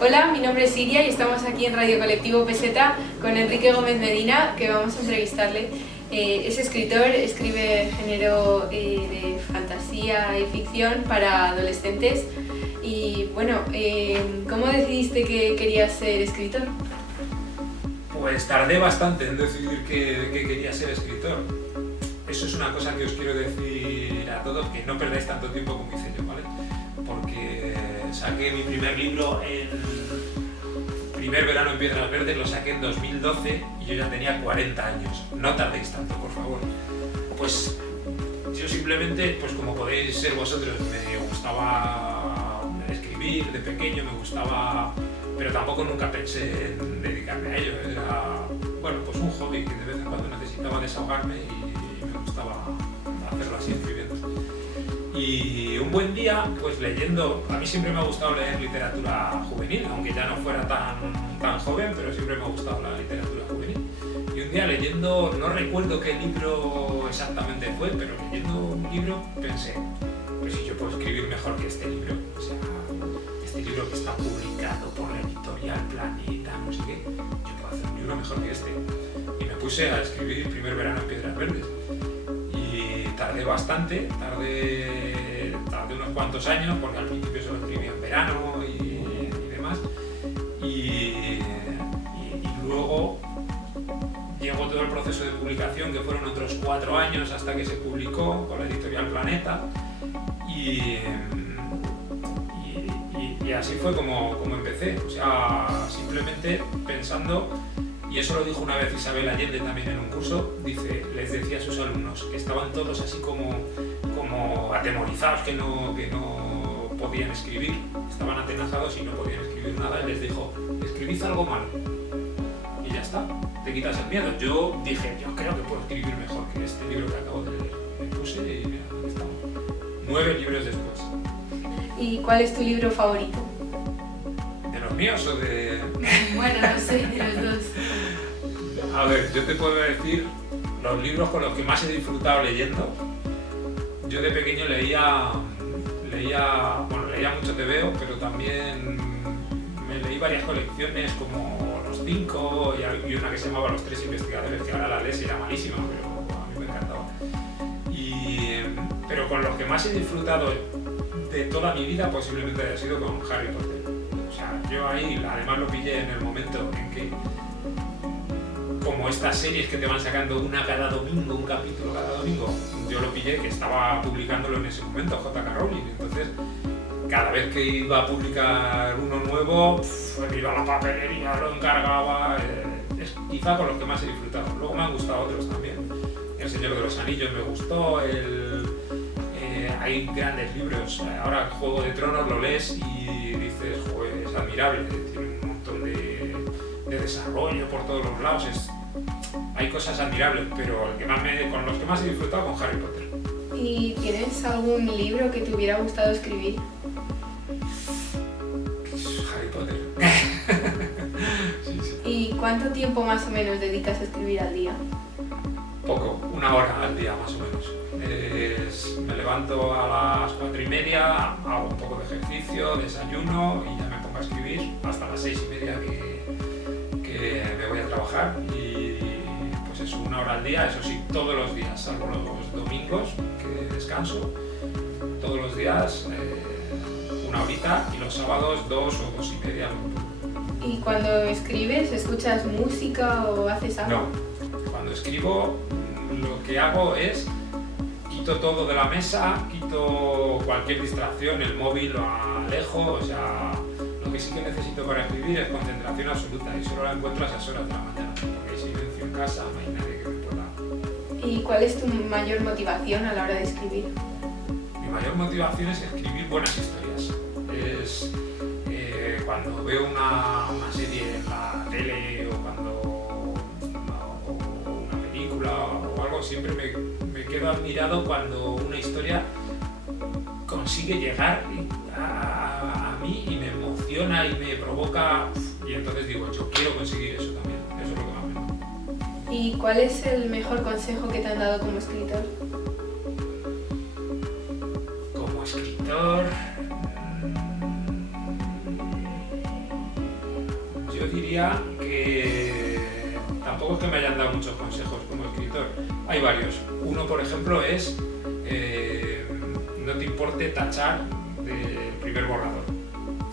Hola, mi nombre es Siria y estamos aquí en Radio Colectivo Peseta con Enrique Gómez Medina, que vamos a entrevistarle. Es escritor, escribe género de fantasía y ficción para adolescentes. Y bueno, ¿cómo decidiste que querías ser escritor? Pues tardé bastante en decidir que quería ser escritor. Eso es una cosa que os quiero decir a todos, que no perdáis tanto tiempo como hice yo, ¿vale? Porque saqué mi primer libro en primer verano en Piedras Verdes, lo saqué en 2012 y yo ya tenía 40 años. No tardéis tanto, por favor. Pues yo simplemente, pues como podéis ser vosotros, me gustaba escribir de pequeño, me gustaba, pero tampoco nunca pensé en dedicarme a ello. Era, bueno, pues un hobby que de vez en cuando necesitaba desahogarme y me gustaba hacerlo así, escribiendo. Y un buen día, pues leyendo, a mí siempre me ha gustado leer literatura juvenil, aunque ya no fuera tan joven, pero siempre me ha gustado la literatura juvenil. Y un día leyendo, no recuerdo qué libro exactamente fue, pero leyendo un libro pensé, pues si yo puedo escribir mejor que este libro, o sea, este libro que está publicado por la editorial Planeta, no sé qué, yo puedo hacer un libro mejor que este. Y me puse a escribir Primer verano en Piedras Verdes. Tardé bastante, tardé unos cuantos años, porque al principio solo escribía en verano y demás. Y luego llegó todo el proceso de publicación, que fueron otros 4 años hasta que se publicó con la editorial Planeta. Y así fue como empecé, o sea, simplemente pensando. Y eso lo dijo una vez Isabel Allende también en un curso, dice, les decía a sus alumnos que estaban todos así como atemorizados, que no podían escribir, estaban atenazados y no podían escribir nada, y les dijo, escribid algo malo y ya está, te quitas el miedo. Yo dije, yo creo que puedo escribir mejor que este libro que acabo de leer. Me puse y mira, aquí estamos, 9 libros después. ¿Y cuál es tu libro favorito? ¿De los míos o de...? Bueno, no sé, de los dos. A ver, yo te puedo decir los libros con los que más he disfrutado leyendo. Yo de pequeño leía mucho TVO, pero también me leí varias colecciones como Los 5 y una que se llamaba Los 3 investigadores, que ahora la lees y era malísima, pero a mí me encantaba. Pero con los que más he disfrutado de toda mi vida posiblemente haya sido con Harry Potter. O sea, yo ahí además lo pillé en el momento en que, como estas series que te van sacando una cada domingo, un capítulo cada domingo, yo lo pillé que estaba publicándolo en ese momento J.K. Rowling. Entonces, cada vez que iba a publicar uno nuevo, me iba a la papelería, lo encargaba. Es quizá con los que más he disfrutado. Luego me han gustado otros también. El Señor de los Anillos me gustó, hay grandes libros. Ahora el Juego de Tronos lo lees y dices, joder, es admirable, tiene un montón de desarrollo por todos los lados, hay cosas admirables, pero con los que más he disfrutado con Harry Potter. ¿Y tienes algún libro que te hubiera gustado escribir? Harry Potter. Sí. ¿Y cuánto tiempo más o menos dedicas a escribir al día? Poco, 1 hora al día más o menos. Me levanto a las 4:30, hago un poco de ejercicio, desayuno y ya me pongo a escribir hasta las 6:30 que me voy a trabajar. Y pues eso, 1 hora al día, eso sí, todos los días, salvo los domingos que descanso, todos los días 1 horita, y los sábados 2 o 2:30. ¿Y cuando escribes, escuchas música o haces algo? No, cuando escribo lo que hago es quito todo de la mesa, quito cualquier distracción, el móvil lo alejo, o sea, lo que sí que necesito para escribir es concentración absoluta y solo la encuentro a esas horas de la mañana, porque hay silencio en casa, no hay nadie que me pueda... ¿Y cuál es tu mayor motivación a la hora de escribir? Mi mayor motivación es escribir buenas historias. Es cuando veo una serie en la tele o una película o algo, siempre me quedo admirado cuando una historia consigue llegar a mí y me emociona y me provoca, y entonces digo, yo quiero conseguir eso también. Eso es lo que más me gusta. ¿Y cuál es el mejor consejo que te han dado como escritor? Como escritor, diría que tampoco es que me hayan dado muchos consejos como escritor. Hay varios. Uno, por ejemplo, es no te importe tachar del primer borrador.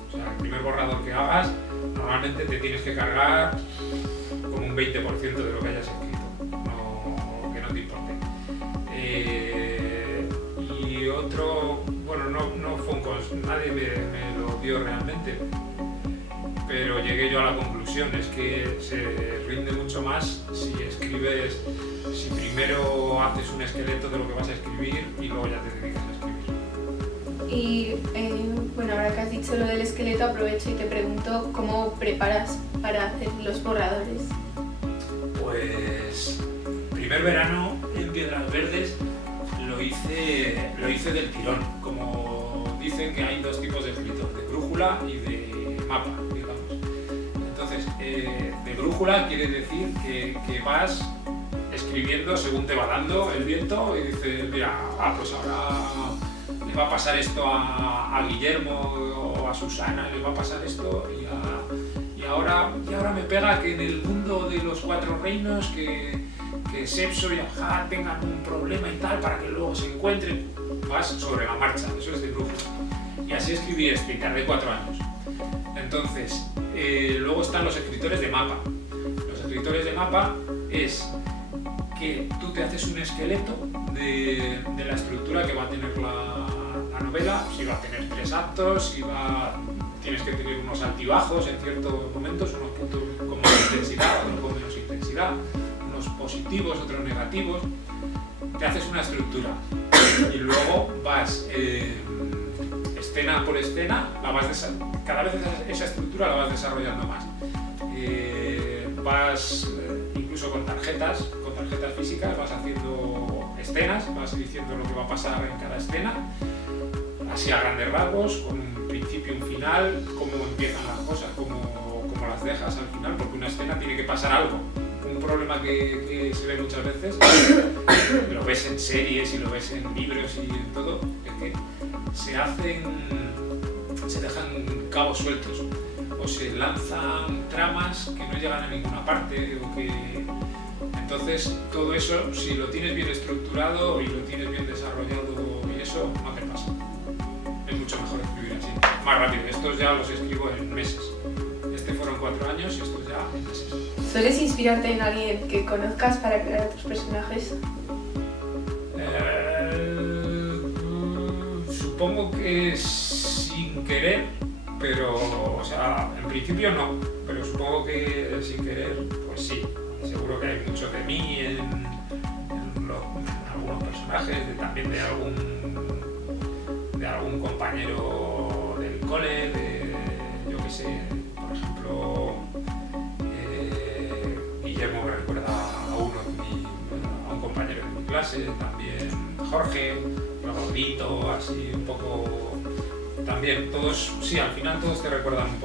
O sea, el primer borrador que hagas, normalmente te tienes que cargar con un 20% de lo que hayas escrito. Que no te importe. Y otro, bueno, no fue un consejo, nadie me lo dio realmente, pero llegué yo a la conclusión, es que se rinde mucho más si escribes, si primero haces un esqueleto de lo que vas a escribir y luego ya te dedicas a escribir. Y bueno, ahora que has dicho lo del esqueleto, aprovecho y te pregunto cómo preparas para hacer los borradores. Pues primer verano en Piedras Verdes lo hice del tirón. Como dicen que hay dos tipos de escritor, de brújula y de mapa, digamos. Entonces, de brújula quiere decir que vas escribiendo según te va dando el viento y dices, mira, pues ahora le va a pasar esto a Guillermo o a Susana, le va a pasar esto y ahora me pega que en el mundo de los cuatro reinos que Sepso y Ajá tengan un problema y tal para que luego se encuentren. Vas sobre la marcha, eso es de brújula. Y así escribí esto y tardé 4 años. Entonces, luego están los escritores de mapa. Los escritores de mapa es que tú te haces un esqueleto de la estructura que va a tener la novela, si va a tener 3 actos, tienes que tener unos altibajos en ciertos momentos, unos puntos con más intensidad, otros con menos intensidad, unos positivos, otros negativos. Te haces una estructura y luego vas escena por escena, cada vez esa estructura la vas desarrollando más. Vas incluso con tarjetas físicas, vas haciendo escenas, vas diciendo lo que va a pasar en cada escena, así a grandes rasgos, con un principio y un final, cómo empiezan las cosas, cómo las dejas al final, porque una escena tiene que pasar algo. Un problema que se ve muchas veces, lo ves en series y lo ves en libros y en todo, es que se dejan cabos sueltos o se lanzan tramas que no llegan a ninguna parte entonces todo eso, si lo tienes bien estructurado y lo tienes bien desarrollado y eso, no te pasa. Es mucho mejor escribir así, más rápido. Estos ya los escribo en meses. Fueron 4 años y estos ya en meses. ¿Sueles inspirarte en alguien que conozcas para crear a tus personajes? Supongo que sin querer, pero, o sea, en principio no, pero supongo que sin querer, pues sí. Seguro que hay mucho de mí en algunos personajes, también de algún compañero del cole, yo qué sé. Por ejemplo, Guillermo me recuerda a un compañero de mi clase, también Jorge, gordito, así un poco. También todos, sí, al final todos te recuerdan un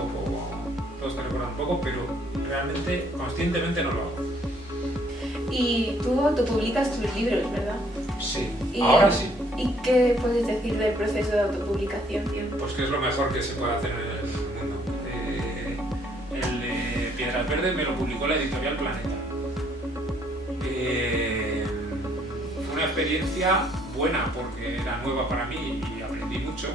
poco, pero realmente, conscientemente no lo hago. Y tú autopublicas tus libros, ¿verdad? Sí, ahora sí. ¿Y qué puedes decir del proceso de autopublicación? Pues que es lo mejor que se puede hacer en el mundo. El de Piedras Verdes me lo publicó la editorial Planeta. Fue una experiencia buena porque era nueva para mí y aprendí mucho,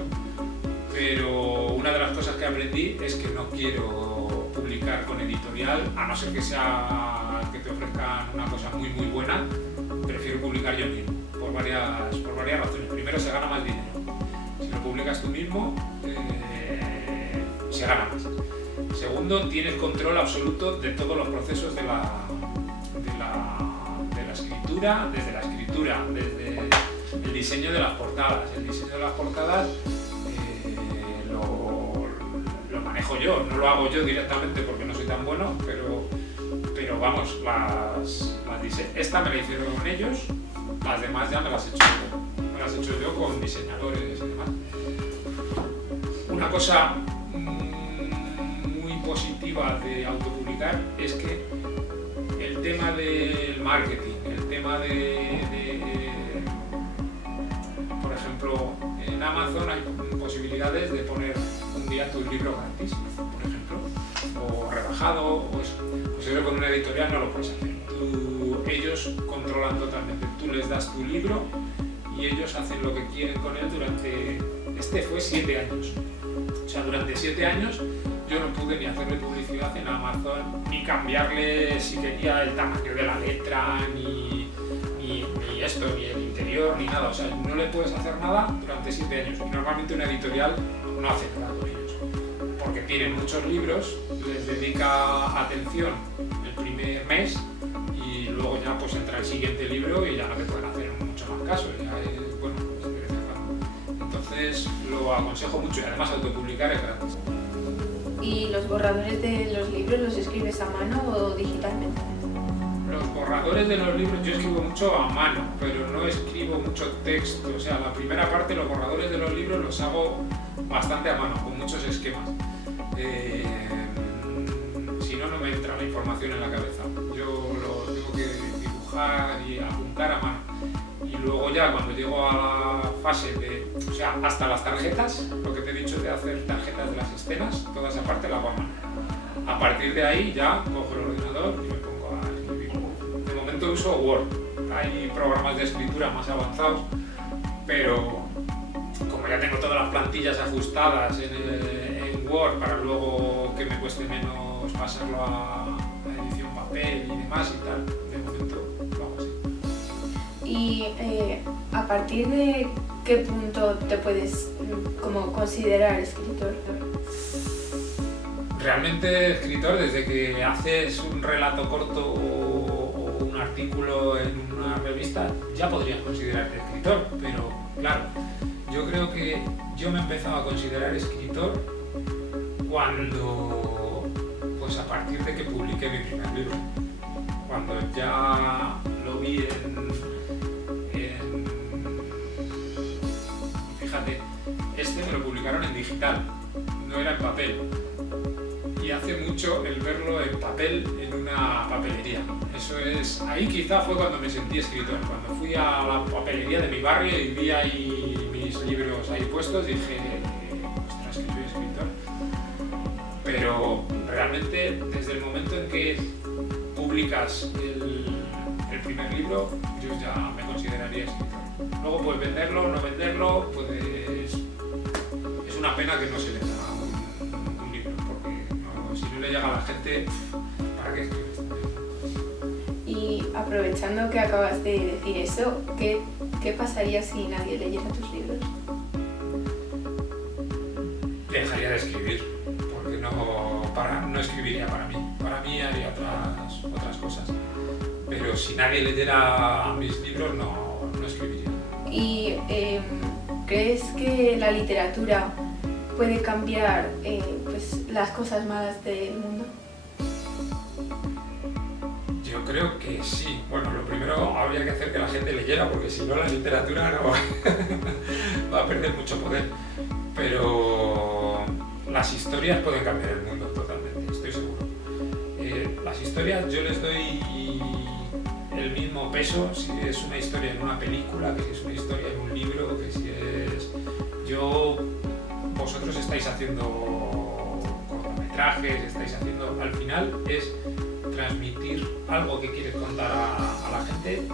pero una de las cosas que aprendí es que no quiero publicar con editorial, a no ser que te ofrezcan una cosa muy muy buena. Prefiero publicar yo mismo, por varias razones. Primero, se gana más dinero. Si lo publicas tú mismo, se gana más. Segundo, tienes control absoluto de todos los procesos de la escritura, desde el diseño de las portadas. El diseño de las portadas lo manejo yo, no lo hago yo directamente porque no soy tan bueno, pero vamos, esta me la hicieron ellos, las demás ya me las he hecho yo con diseñadores y demás. Una cosa muy positiva de autopublicar es que el tema del marketing, el tema por ejemplo, en Amazon hay posibilidades de poner un día tu libro gratis, por ejemplo, o rebajar trabajado, pues eso con una editorial no lo puedes hacer. Ellos controlan totalmente. Tú les das tu libro y ellos hacen lo que quieren con él durante... Este fue 7 años. O sea, durante 7 años yo no pude ni hacerle publicidad en Amazon, ni cambiarle si quería el tamaño de la letra, ni esto, ni el interior, ni nada. O sea, no le puedes hacer nada durante 7 años. Y normalmente una editorial no hace nada con ellos. Porque tienen muchos libros, les dedica atención el primer mes y luego ya pues entra el siguiente libro y ya no te pueden hacer mucho más caso. Ya es, bueno, pues de vez en cuando. Entonces lo aconsejo mucho y además autopublicar es gratis. ¿Y los borradores de los libros los escribes a mano o digitalmente? Los borradores de los libros yo escribo mucho a mano, pero no escribo mucho texto. O sea, la primera parte, los borradores de los libros los hago bastante a mano, con muchos esquemas. Si no, no me entra la información en la cabeza. Yo lo tengo que dibujar y apuntar a mano. Y luego ya cuando llego a la fase de, o sea, hasta las tarjetas, lo que te he dicho de hacer tarjetas de las escenas, toda esa parte la hago a mano. A partir de ahí ya cojo el ordenador y me pongo a escribir. De momento uso Word. Hay programas de escritura más avanzados, pero como ya tengo todas las plantillas ajustadas en Word para luego que me cueste menos pasarlo a edición papel y demás y tal, de momento lo hago así. ¿Y a partir de qué punto te puedes como considerar escritor? Realmente escritor, desde que haces un relato corto o un artículo en una revista, ya podrías considerarte escritor, pero claro, yo creo que yo me he empezado a considerar escritor cuando, pues a partir de que publiqué mi primer libro, cuando ya lo vi fíjate, este me lo publicaron en digital, no era en papel. Y hace mucho el verlo en papel en una papelería. Eso es, ahí quizá fue cuando me sentí escritor. Cuando fui a la papelería de mi barrio y vi ahí mis libros ahí puestos, dije, ostras, que soy escritor. Pero realmente desde el momento en que publicas el primer libro, yo ya me consideraría escritor. Luego puedes venderlo o no venderlo, pues es una pena que no se le da un libro, porque si no le llega a la gente, ¿para qué escribes? Y aprovechando que acabas de decir eso, ¿qué pasaría si nadie leyera tus libros? Dejaría de escribir, porque no escribiría para mí. Para mí haría otras cosas. Pero si nadie leyera mis libros, no escribiría. ¿Y crees que la literatura puede cambiar pues, las cosas malas del mundo? Yo creo que sí. Bueno, lo primero habría que hacer que la gente leyera, porque si no la literatura no va a perder mucho poder. Pero las historias pueden cambiar el mundo totalmente, estoy seguro. Las historias yo les doy el mismo peso si es una historia en una película, que si es una historia en un libro, que si es... Vosotros estáis haciendo cortometrajes, estáis haciendo... Al final es transmitir algo que quieres contar a la gente,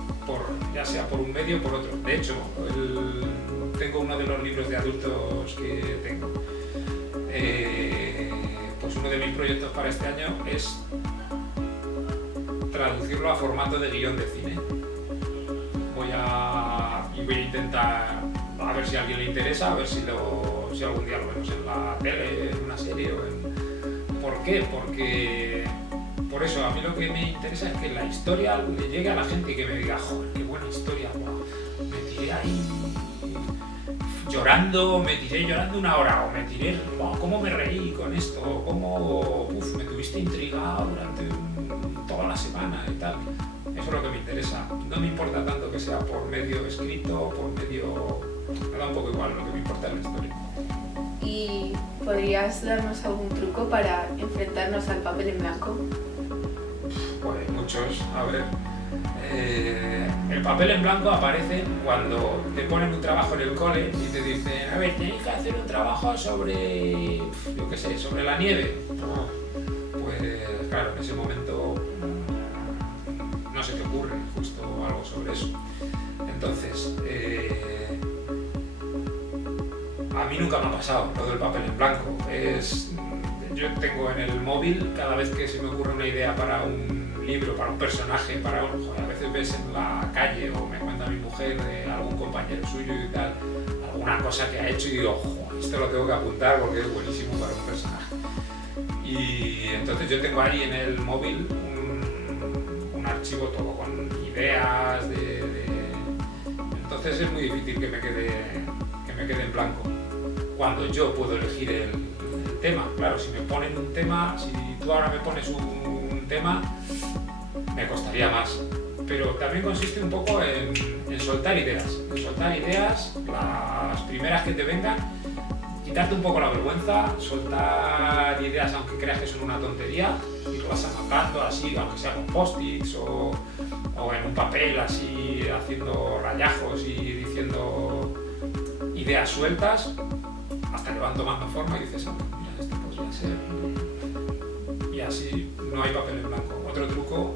ya sea por un medio o por otro. De hecho, tengo uno de los libros de adultos que tengo. Pues uno de mis proyectos para este año es traducirlo a formato de guión de cine. Voy a intentar a ver si a alguien le interesa, a ver si algún día lo vemos en la tele, en una serie o en... ¿Por qué? Porque por eso a mí lo que me interesa es que la historia le llegue a la gente y que me diga, joder, qué buena historia, wow. Me tiré ahí me tiré llorando una hora, o me tiré, wow, cómo me reí con esto, o cómo me tuviste intrigado durante toda la semana y tal. Eso es lo que me interesa. No me importa tanto que sea por medio escrito, por medio... Me da un poco igual, lo que me importa es la historia. ¿Y podrías darnos algún truco para enfrentarnos al papel en blanco? Pues muchos, a ver. El papel en blanco aparece cuando te ponen un trabajo en el cole y te dicen, a ver, tenéis que hacer un trabajo sobre, yo qué sé, sobre la nieve. Pues claro, en ese momento no se te ocurre justo algo sobre eso. Entonces, a mí nunca me ha pasado lo del papel en blanco. Yo tengo en el móvil, cada vez que se me ocurre una idea para un libro, para un personaje, a veces ves en la calle o me cuenta mi mujer de algún compañero suyo y tal, alguna cosa que ha hecho y digo, esto lo tengo que apuntar porque es buenísimo para un personaje. Y entonces yo tengo ahí en el móvil un archivo todo con ideas entonces es muy difícil que me quede en blanco cuando yo puedo elegir el tema. Claro, si me ponen un tema, si tú ahora me pones un tema, me costaría más. Pero también consiste un poco en soltar ideas. Las primeras que te vengan, quitarte un poco la vergüenza, soltar ideas aunque creas que son una tontería, y lo vas anotando así, aunque sea con post-its o en un papel así, haciendo rayajos y diciendo ideas sueltas, hasta que van tomando forma y dices, mira, esto podría ser. Y así no hay papel en blanco. Otro truco,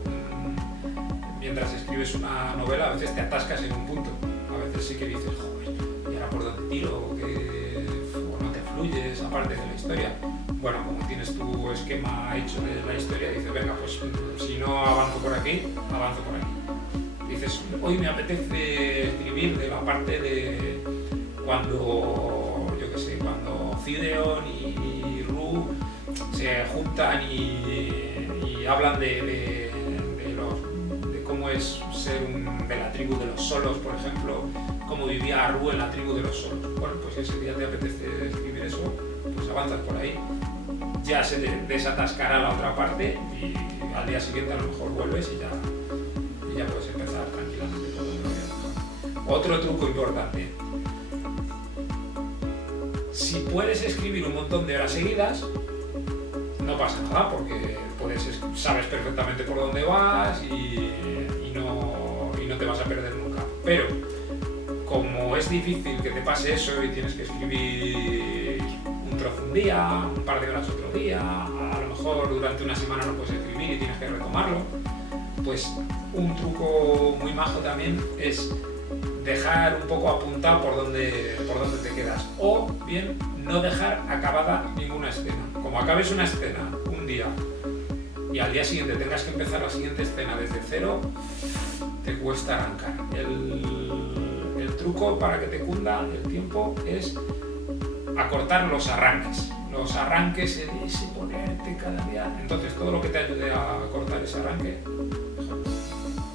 mientras escribes una novela, a veces te atascas en un punto. A veces sí que dices, joder, ¿y ahora por dónde tiro? O no te fluye esa parte de la historia. Bueno, como tienes tu esquema hecho de la historia, dices, venga, pues si no avanzo por aquí, avanzo por aquí. Dices, hoy me apetece escribir de la parte de cuando, yo qué sé, cuando Cideon y Ru se juntan y hablan de cómo es ser de la tribu de los solos, por ejemplo, cómo vivía Ru en la tribu de los solos. Bueno, pues ese día te apetece escribir eso, pues avanzas por ahí. Ya se desatascará la otra parte y al día siguiente a lo mejor vuelves y ya puedes empezar tranquilamente por donde lo habías dejado. Otro truco importante. Si puedes escribir un montón de horas seguidas, no pasa nada porque sabes perfectamente por dónde vas y no te vas a perder nunca. Pero como es difícil que te pase eso y tienes que escribir un trozo un día, un par de horas otro día, a lo mejor durante una semana no puedes escribir y tienes que retomarlo, pues un truco muy majo también es dejar un poco apuntado por dónde te quedas, o bien no dejar acabada ninguna escena. Como acabes una escena un día y al día siguiente tengas que empezar la siguiente escena desde cero, te cuesta arrancar. El truco para que te cunda el tiempo es acortar los arranques. Los arranques es ponerte cada día. Entonces todo lo que te ayude a cortar ese arranque, mejor.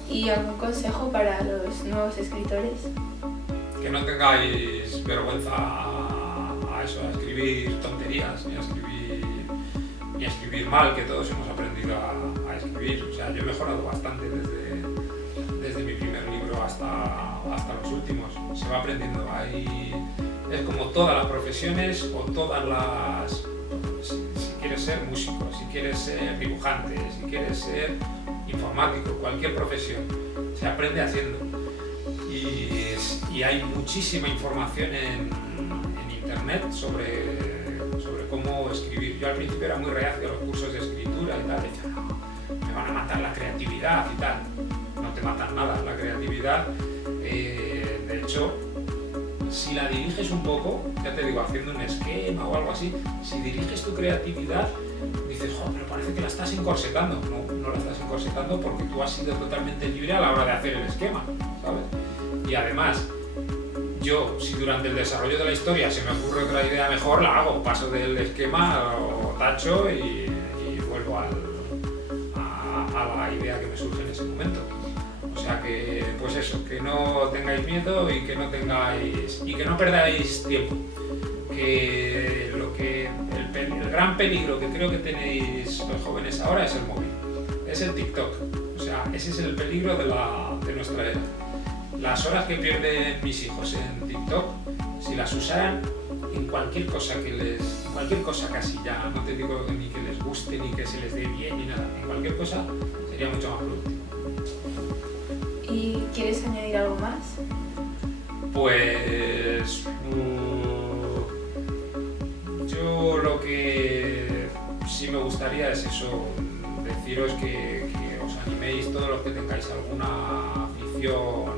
¿Y algún consejo para los nuevos escritores? Que no tengáis vergüenza a escribir tonterías, ni a escribir mal, que todos hemos aprendido a escribir. O sea, yo he mejorado bastante desde mi primer libro hasta los últimos. Se va aprendiendo. Es como todas las profesiones o todas las... Si quieres ser músico, si quieres ser dibujante, si quieres ser informático, cualquier profesión, se aprende haciendo. Y hay muchísima información en internet sobre cómo escribir. Yo al principio era muy reacio a los cursos de escritura y tal, decía, no, me van a matar la creatividad y tal. No te matan nada la creatividad. De hecho, si la diriges un poco, ya te digo, haciendo un esquema o algo así, si diriges tu creatividad, dices, joder, pero parece que la estás encorsetando. No la estás encorsetando porque tú has sido totalmente libre a la hora de hacer el esquema, ¿sabes? Y además, yo, si durante el desarrollo de la historia se me ocurre otra idea mejor, la hago, paso del esquema, lo tacho y vuelvo a la idea que me surge en ese momento. O sea que, pues eso, que no tengáis miedo y que no perdáis tiempo. Que el gran peligro que creo que tenéis los jóvenes ahora es el móvil, es el TikTok. O sea, ese es el peligro de nuestra era. Las horas que pierden mis hijos en TikTok, si las usaran en cualquier cosa casi, ya no te digo ni que les guste ni que se les dé bien ni nada, en cualquier cosa sería mucho más productivo. ¿Y quieres añadir algo más? Pues yo lo que sí me gustaría es eso, deciros que os animéis todos los que tengáis alguna afición,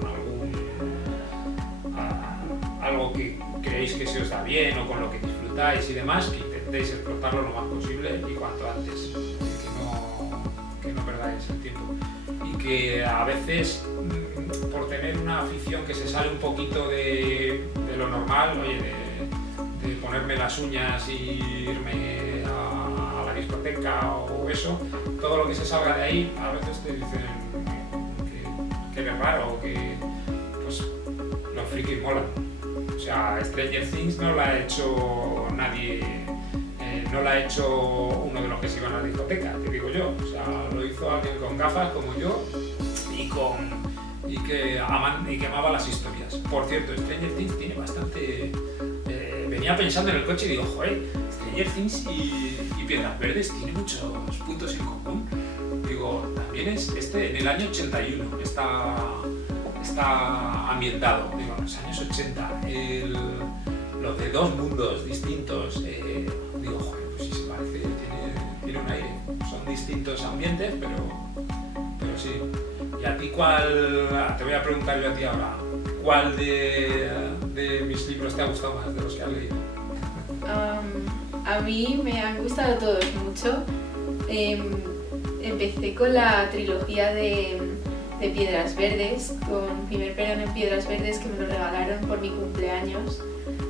algo que creéis que se os da bien o con lo que disfrutáis y demás, que intentéis explotarlo lo más posible y cuanto antes, que no perdáis el tiempo. Y que a veces, por tener una afición que se sale un poquito de lo normal, oye, de ponerme las uñas y irme a la discoteca o eso, todo lo que se salga de ahí, a veces te dicen que eres raro o que pues, los frikis molan. O sea, Stranger Things no la ha hecho nadie, no la ha hecho uno de los que se iban a la discoteca, te digo yo. O sea, lo hizo alguien con gafas como yo y que amaba las historias. Por cierto, Stranger Things tiene bastante... venía pensando en el coche y digo, joder, Stranger Things y Piedras Verdes tiene muchos puntos en común. Digo, también es en el año 81 está ambientado, digo, en los años 80, los de dos mundos distintos, digo, joder, pues sí se parece, tiene un aire, son distintos ambientes, pero sí. ¿Y a ti te voy a preguntar yo a ti ahora, cuál de mis libros te ha gustado más de los que has leído? A mí me han gustado todos mucho. Empecé con la trilogía de Piedras Verdes, con Primer Verano en Piedras Verdes, que me lo regalaron por mi cumpleaños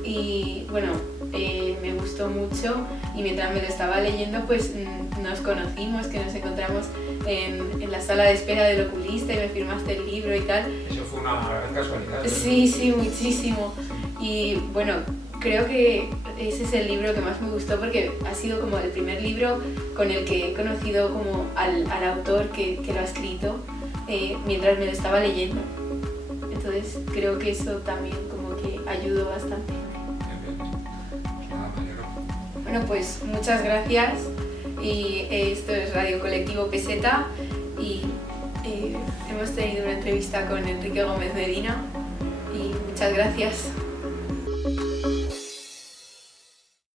y bueno, me gustó mucho y mientras me lo estaba leyendo pues nos conocimos, que nos encontramos en la sala de espera del oculista y me firmaste el libro y tal. Eso fue una gran casualidad. Sí, muchísimo. Y bueno, creo que ese es el libro que más me gustó porque ha sido como el primer libro con el que he conocido como al autor que lo ha escrito mientras me lo estaba leyendo. Entonces creo que eso también como que ayudó bastante. Bueno, pues muchas gracias y esto es Radio Colectivo Peseta y hemos tenido una entrevista con Enrique Gómez Medina y muchas gracias.